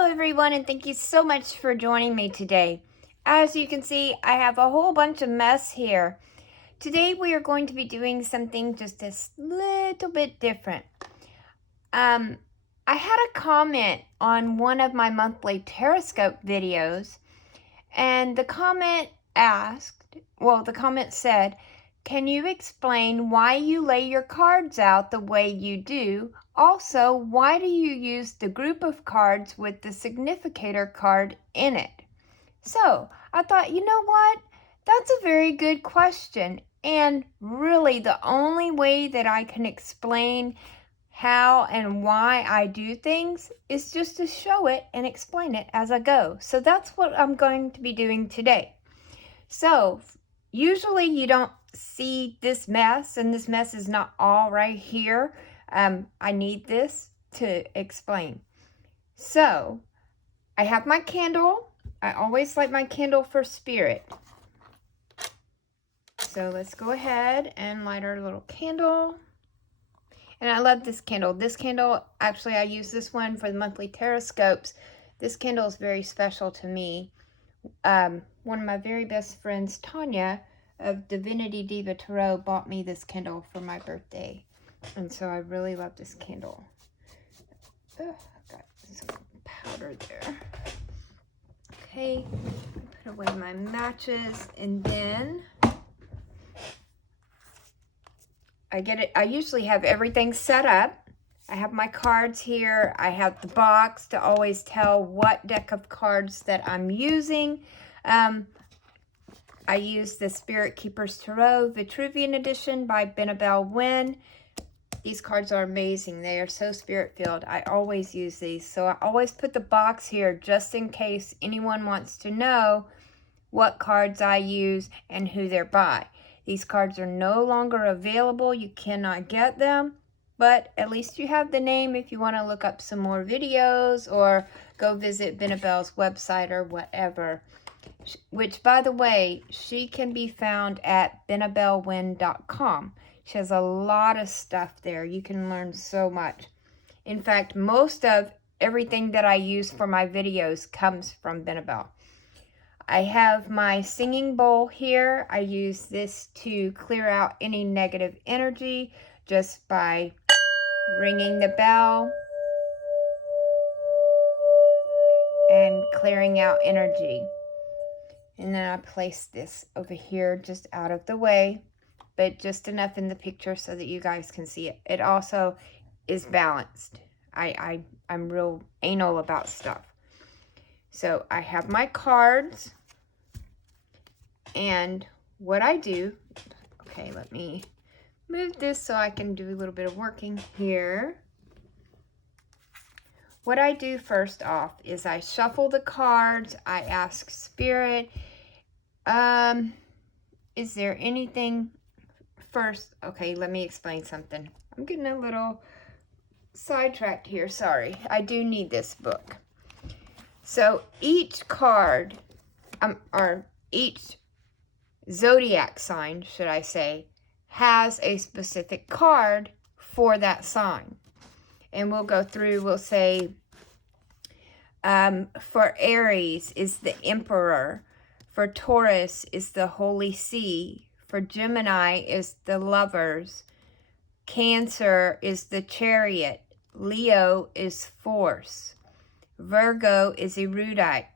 Hello everyone, and thank you so much for joining me today. As you can see, I have a whole bunch of mess here. Today we are going to be doing something just a little bit different. I had a comment on one of my monthly TarotScope videos, and the comment said, can you explain why you lay your cards out the way you do? Also, why do you use the group of cards with the significator card in it? So, I thought, you know what? That's a very good question. And really, the only way that I can explain how and why I do things is just to show it and explain it as I go. So that's what I'm going to be doing today. So, usually you don't see this mess, and this mess is not all right here. I need this to explain. So, I have my candle. I always light my candle for spirit. So, let's go ahead and light our little candle. And I love this candle. This candle, actually, I use this one for the monthly TarotScopes. This candle is very special to me. One of my very best friends, Tanya, of Divinity Diva Tarot, bought me this candle for my birthday. And so I really love this candle. I've got some powder there. Okay, put away my matches, and then I usually have everything set up. I have my cards here. I have the box to always tell what deck of cards that I'm using. I use the Spirit Keepers Tarot Vitruvian Edition by Mademoiselle Lynna. These cards are amazing. They are so spirit-filled. I always use these. So I always put the box here just in case anyone wants to know what cards I use and who they're by. These cards are no longer available. You cannot get them. But at least you have the name if you want to look up some more videos or go visit Mademoiselle's website or whatever. Which, by the way, she can be found at mademoisellewin.com. She has a lot of stuff there. You can learn so much. In fact, most of everything that I use for my videos comes from Mademoiselle. I have my singing bowl here. I use this to clear out any negative energy just by ringing the bell and clearing out energy. And then I place this over here just out of the way, but just enough in the picture so that you guys can see it. It also is balanced. I'm real anal about stuff. So I have my cards, and what I do, okay, let me move this so I can do a little bit of working here. What I do first off is I shuffle the cards. I ask Spirit, is there anything first? Okay, let me explain something. I'm getting a little sidetracked here. Sorry. I do need this book. So each card, or each zodiac sign, should I say, has a specific card for that sign. And we'll go through, we'll say, for Aries is the Emperor. For Taurus is the Holy See. For Gemini is the Lovers. Cancer is the Chariot. Leo is Force. Virgo is erudite.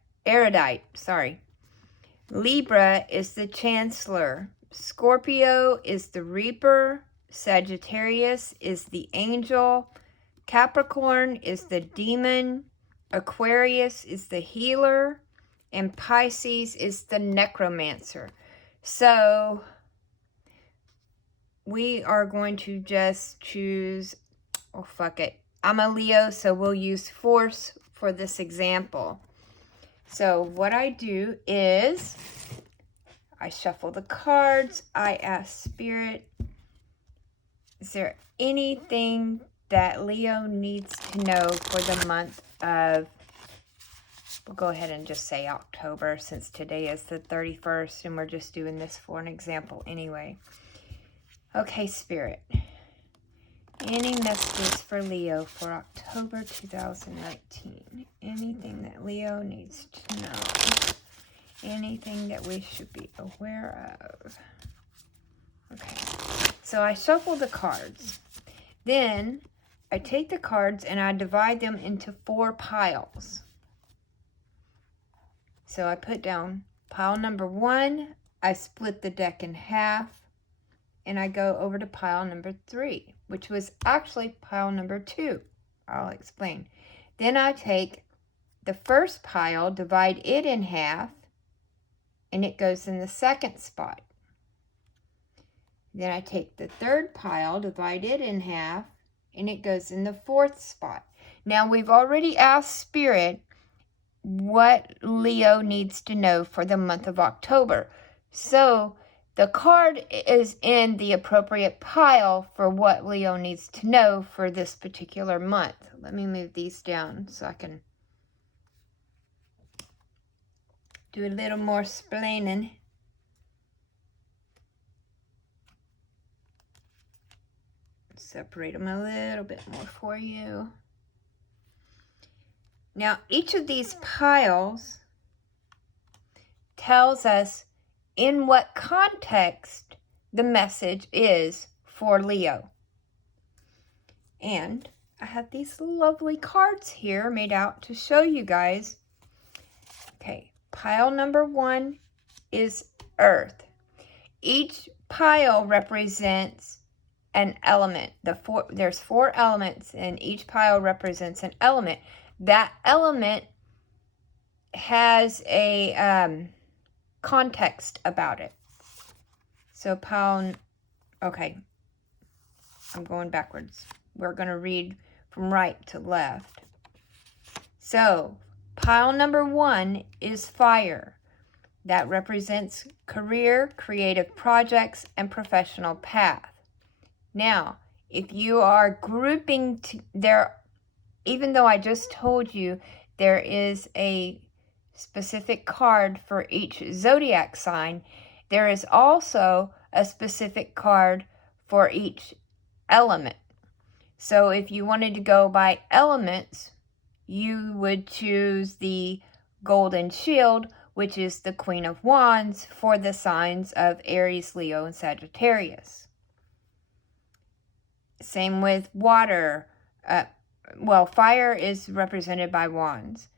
Libra is the Chancellor. Scorpio is the Reaper. Sagittarius is the Angel. Capricorn is the Demon. Aquarius is the Healer. And Pisces is the Necromancer. So we are going to just choose, oh fuck it, I'm a Leo, so we'll use Force for this example. So what I do is I shuffle the cards. I ask Spirit, is there anything that Leo needs to know for the month of, we'll go ahead and just say October, since today is the 31st and we're just doing this for an example anyway. Okay, Spirit, Any messages for Leo for October 2019? Anything that Leo needs to know? Anything that we should be aware of? Okay, so I shuffle the cards. Then I take the cards and I divide them into 4 piles. So I put down pile number 1, I split the deck in half, and I go over to pile number 3, which was actually pile number 2. I'll explain. Then I take the first pile, divide it in half, and it goes in the second spot. Then I take the third pile, divide it in half, and it goes in the 4th spot. Now we've already asked Spirit what Leo needs to know for the month of October. So the card is in the appropriate pile for what Leo needs to know for this particular month. Let me move these down so I can do a little more explaining. Separate them a little bit more for you. Now, each of these piles tells us in what context the message is for Leo. And I have these lovely cards here made out to show you guys. Okay, pile number 1 is Earth. Each pile represents an element. There's 4 elements, and each pile represents an element. That element has a context about it. So okay, I'm going backwards. We're going to read from right to left. So pile number 1 is fire. That represents career, creative projects, and professional path. Now, if you are grouping even though I just told you there is a specific card for each zodiac sign, there is also a specific card for each element. So if you wanted to go by elements, you would choose the Golden Shield, which is the Queen of Wands for the signs of Aries, Leo, and Sagittarius. Same with water. Fire is represented by wands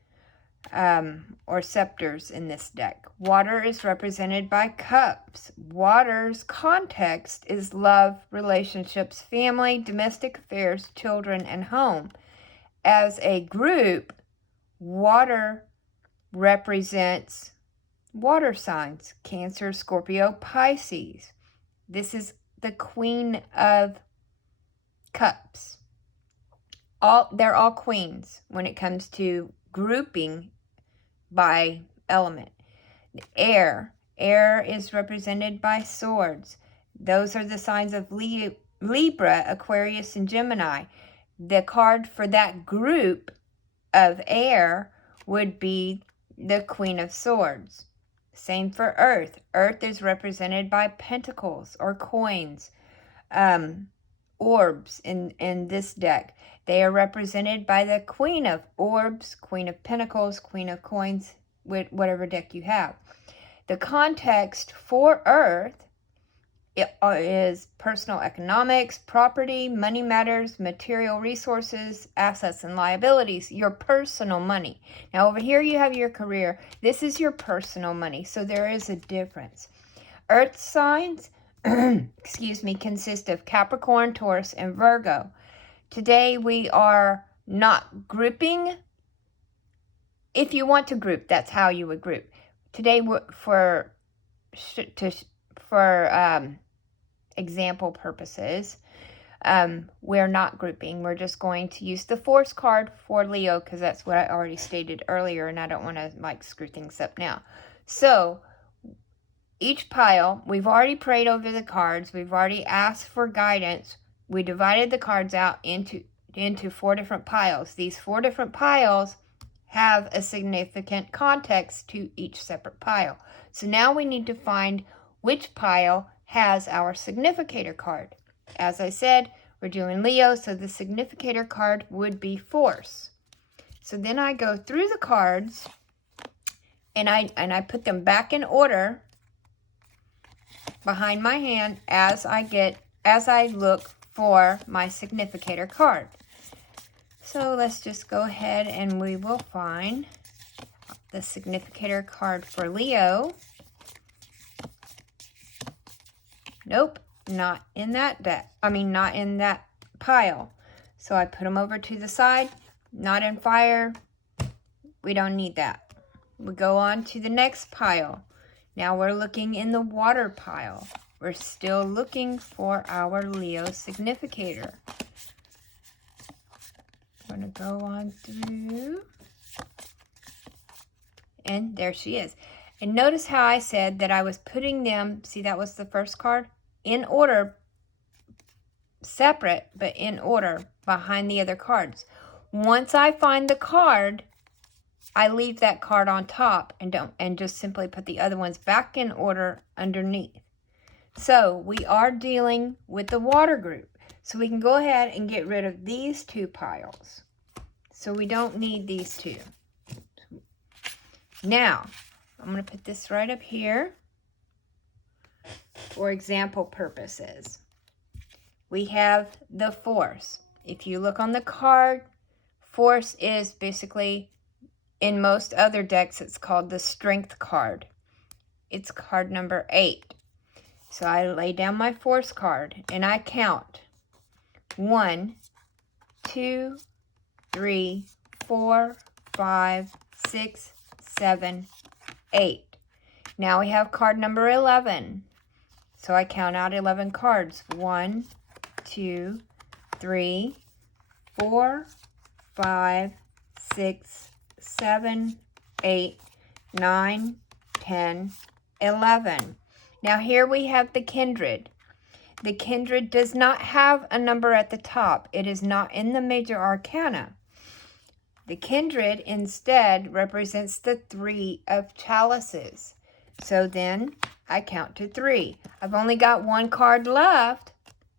or scepters in this deck. Water is represented by cups. Water's context is love, relationships, family, domestic affairs, children, and home. As a group, water represents water signs: Cancer, Scorpio, Pisces. This is the Queen of Cups. They're all queens when it comes to grouping by element. Air is represented by swords. Those are the signs of Libra, Aquarius, and Gemini. The card for that group of air would be the Queen of Swords. Same for Earth. Earth is represented by pentacles or coins. Orbs in this deck. They are represented by the Queen of Orbs, Queen of Pentacles, Queen of Coins, with whatever deck you have. The context for Earth is personal economics, property, money matters, material resources, assets and liabilities, your personal money. Now over here you have your career. This is your personal money, so there is a difference. Earth signs consist of Capricorn, Taurus, and Virgo. Today we are not grouping. If you want to group, that's how you would group. Today, for example purposes, we're not grouping. We're just going to use the Force card for Leo because that's what I already stated earlier, and I don't want to screw things up now. So each pile, we've already prayed over the cards. We've already asked for guidance. We divided the cards out into 4 different piles. These 4 different piles have a significant context to each separate pile. So now we need to find which pile has our significator card. As I said, We're doing Leo, so the significator card would be Force. So then I go through the cards and I put them back in order behind my hand as I look for my significator card. So let's just go ahead and we will find the significator card for Leo. Nope, not in that deck. Not in that pile. So I put them over to the side, not in fire. We don't need that. We go on to the next pile. Now we're looking in the water pile. We're still looking for our Leo significator. I'm going to go on through. And there she is. And notice how I said that I was putting them, see that was the first card, in order, separate, but in order behind the other cards. Once I find the card, I leave that card on top and just simply put the other ones back in order underneath. So we are dealing with the water group. So we can go ahead and get rid of these two piles. So we don't need these two. Now, I'm going to put this right up here for example purposes. We have the Force. If you look on the card, Force is basically, in most other decks, it's called the Strength card. It's card number 8. So I lay down my Force card and I count 1, 2, 3, 4, 5, 6, 7, 8. Now we have card number 11. So I count out 11 cards. 1, 2, 3, 4, 5, 6, 7, 8, 9, 10, 11. Now here we have the Kindred. The Kindred does not have a number at the top. It is not in the major arcana. The Kindred instead represents the 3 of chalices. So then I count to 3. I've only got 1 card left.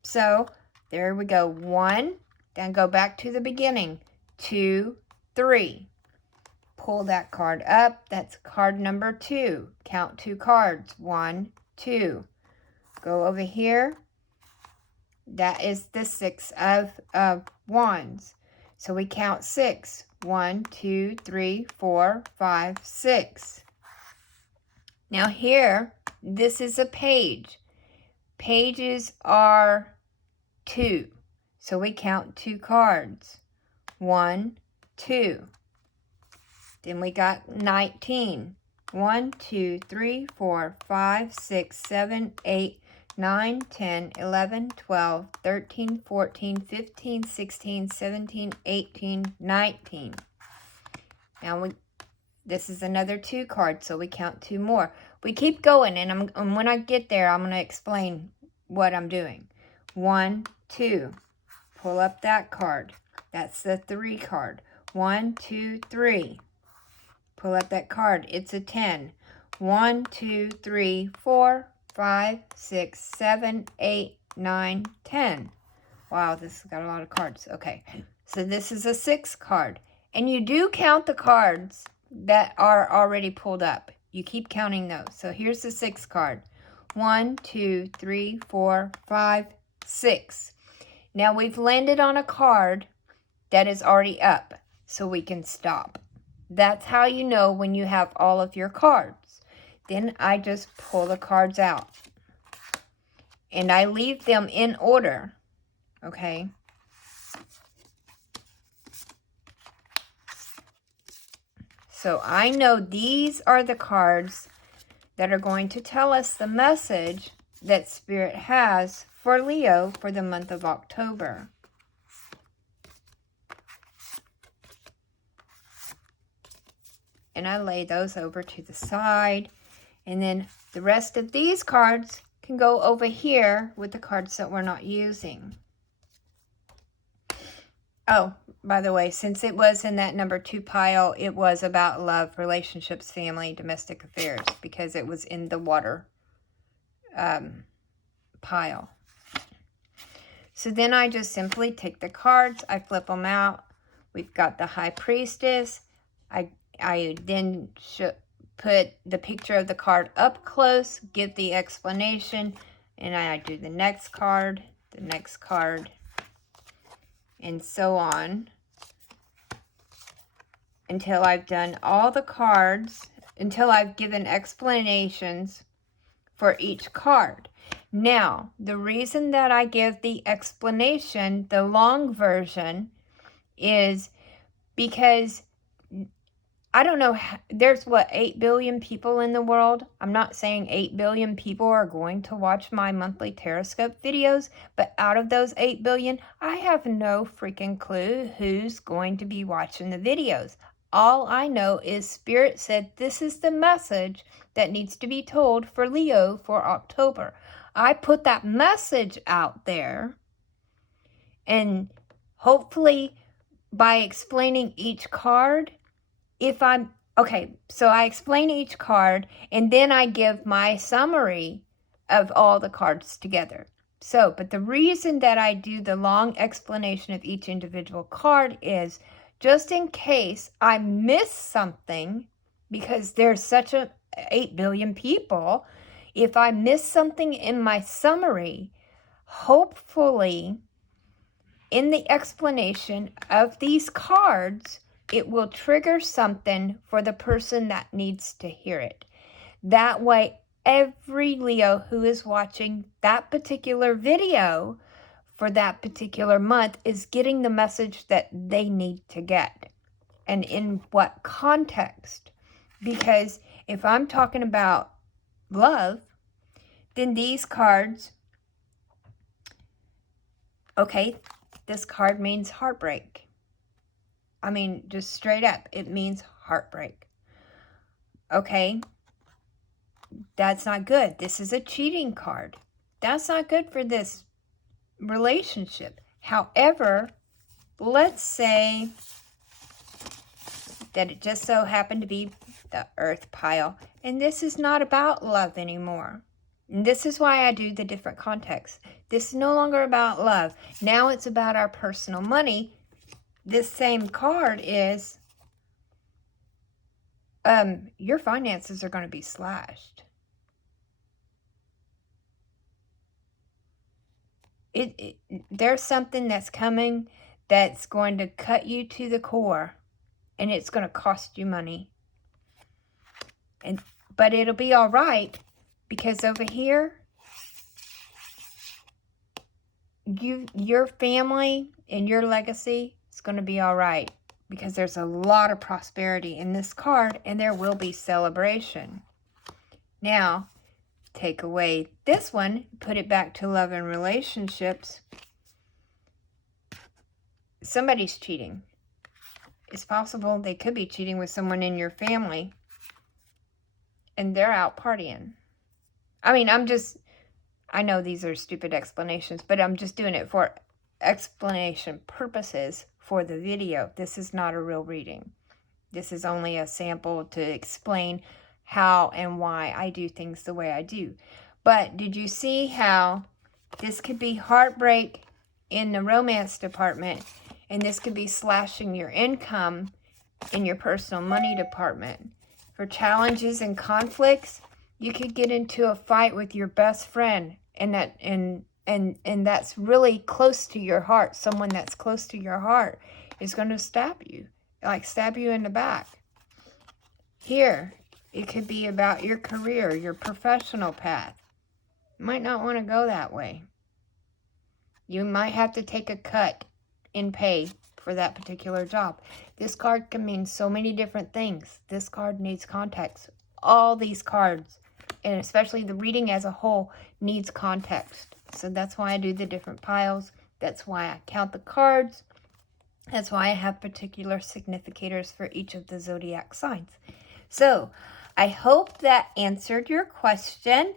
So there we go. 1, then go back to the beginning. 2, 3. Pull that card up. That's card number 2. Count 2 cards. 1, 2. Go over here. That is the 6 of wands. So we count 6. 1, 2, 3, 4, 5, 6. Now here, this is a page. Pages are 2. So we count 2 cards. 1, 2. Then we got 19. 1, 2, 3, 4, 5, 6, 7, 8, 9, 10, 11, 12, 13, 14, 15, 16, 17, 18, 19. Now this is another 2 card, so we count 2 more. We keep going, and when I get there, I'm going to explain what I'm doing. 1, 2. Pull up that card. That's the 3 card. 1, 2, 3. Pull up that card. It's a 10. 1, 2, 3, 4, 5, 6, 7, 8, 9, 10. Wow, this has got a lot of cards. Okay, so this is a 6 card. And you do count the cards that are already pulled up. You keep counting those. So here's the 6 card. 1, 2, 3, 4, 5, 6. Now we've landed on a card that is already up, so we can stop. That's how you know when you have all of your cards. Then I just pull the cards out. And I leave them in order. Okay. So I know these are the cards that are going to tell us the message that Spirit has for Leo for the month of October. And I lay those over to the side. And then the rest of these cards can go over here with the cards that we're not using. Oh, by the way, since it was in that number 2 pile, it was about love, relationships, family, domestic affairs, because it was in the water pile. So then I just simply take the cards, I flip them out. We've got the High Priestess. I then put the picture of the card up close, give the explanation, and I do the next card, and so on until I've done all the cards, until I've given explanations for each card. Now, the reason that I give the explanation, the long version, is because I don't know, there's what, 8 billion people in the world? I'm not saying 8 billion people are going to watch my monthly TarotScope videos, but out of those 8 billion, I have no freaking clue who's going to be watching the videos. All I know is Spirit said this is the message that needs to be told for Leo for October. I put that message out there, and hopefully by explaining each card, so I explain each card, and then I give my summary of all the cards together. So, but the reason that I do the long explanation of each individual card is just in case I miss something, because there's such 8 billion people. If I miss something in my summary, hopefully in the explanation of these cards, it will trigger something for the person that needs to hear it. That way, every Leo who is watching that particular video for that particular month is getting the message that they need to get. And in what context? Because if I'm talking about love, then these cards, okay, this card means heartbreak. I mean, just straight up, it means heartbreak. Okay, that's not good. This is a cheating card. That's not good for this relationship. However, let's say that it just so happened to be the Earth pile, and this is not about love anymore. And this is why I do the different contexts. This is no longer about love. Now it's about our personal money. This same card is, your finances are going to be slashed. There's something that's coming that's going to cut you to the core, and it's going to cost you money. But it'll be all right, because over here, your family and your legacy is going to be all right, because there's a lot of prosperity in this card, and there will be celebration. Now, take away this one, put it back to love and relationships. Somebody's cheating. It's possible they could be cheating with someone in your family, and they're out partying. I mean, I know these are stupid explanations, but I'm just doing it for explanation purposes for the video. This is not a real reading. This is only a sample to explain how and why I do things the way I do. But did you see how this could be heartbreak in the romance department, and this could be slashing your income in your personal money department? For challenges and conflicts, you could get into a fight with your best friend, and that's really close to your heart. Someone that's close to your heart is going to stab you in the back. Here, it could be about your career, your professional path. You might not want to go that way. You might have to take a cut in pay for that particular job. This card can mean so many different things. This card needs context. All these cards, and especially the reading as a whole, needs context. So that's why I do the different piles. That's why I count the cards. That's why I have particular significators for each of the zodiac signs. So I hope that answered your question.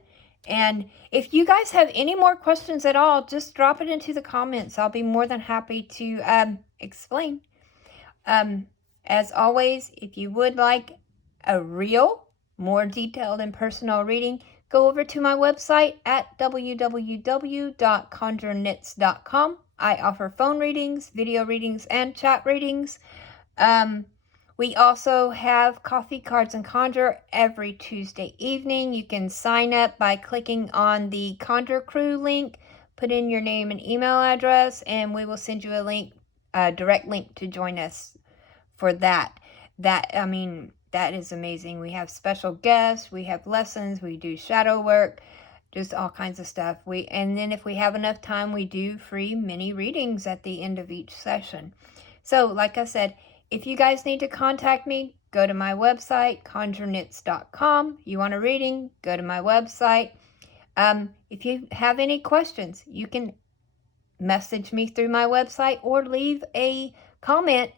And if you guys have any more questions at all, just drop it into the comments. I'll be more than happy to explain. As always, if you would like a real, more detailed and personal reading, go over to my website at www.conjureknits.com. I offer phone readings, video readings, and chat readings. We also have coffee, cards, and Conjure every Tuesday evening. You can sign up by clicking on the Conjure Crew link, put in your name and email address, and we will send you a link, a direct link to join us for that. That is amazing. We have special guests, we have lessons, we do shadow work, just all kinds of stuff. And then if we have enough time, we do free mini readings at the end of each session. So, like I said, if you guys need to contact me, go to my website, conjureknits.com. You want a reading, go to my website. If you have any questions, you can message me through my website or leave a comment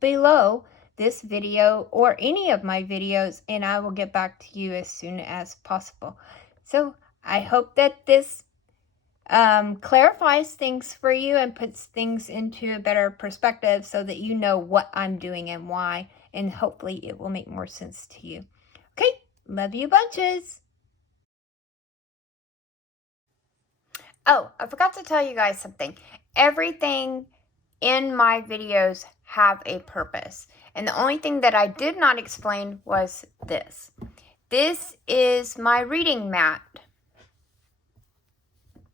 below this video or any of my videos, and I will get back to you as soon as possible. So I hope that this clarifies things for you and puts things into a better perspective so that you know what I'm doing and why, and hopefully it will make more sense to you. Okay, love you bunches. Oh, I forgot to tell you guys something. Everything in my videos have a purpose. And the only thing that I did not explain was this. This is my reading mat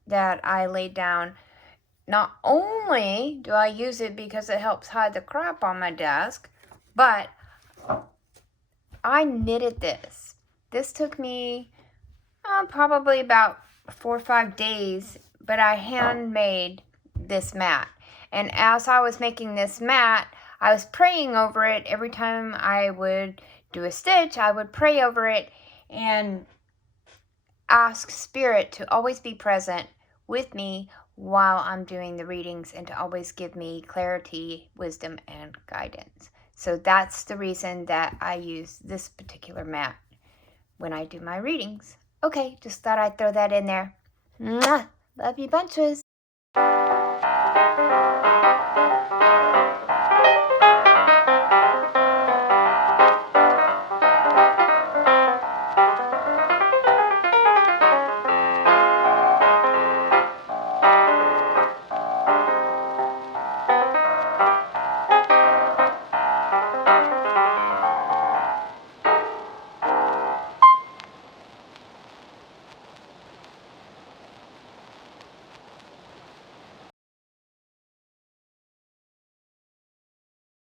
that I laid down. Not only do I use it because it helps hide the crap on my desk, but I knitted this. This took me probably about 4 or 5 days, but I handmade this mat. And as I was making this mat, I was praying over it. Every time I would do a stitch, I would pray over it and ask Spirit to always be present with me while I'm doing the readings and to always give me clarity, wisdom, and guidance. So that's the reason that I use this particular mat when I do my readings. Okay, just thought I'd throw that in there. Mwah! Love you bunches.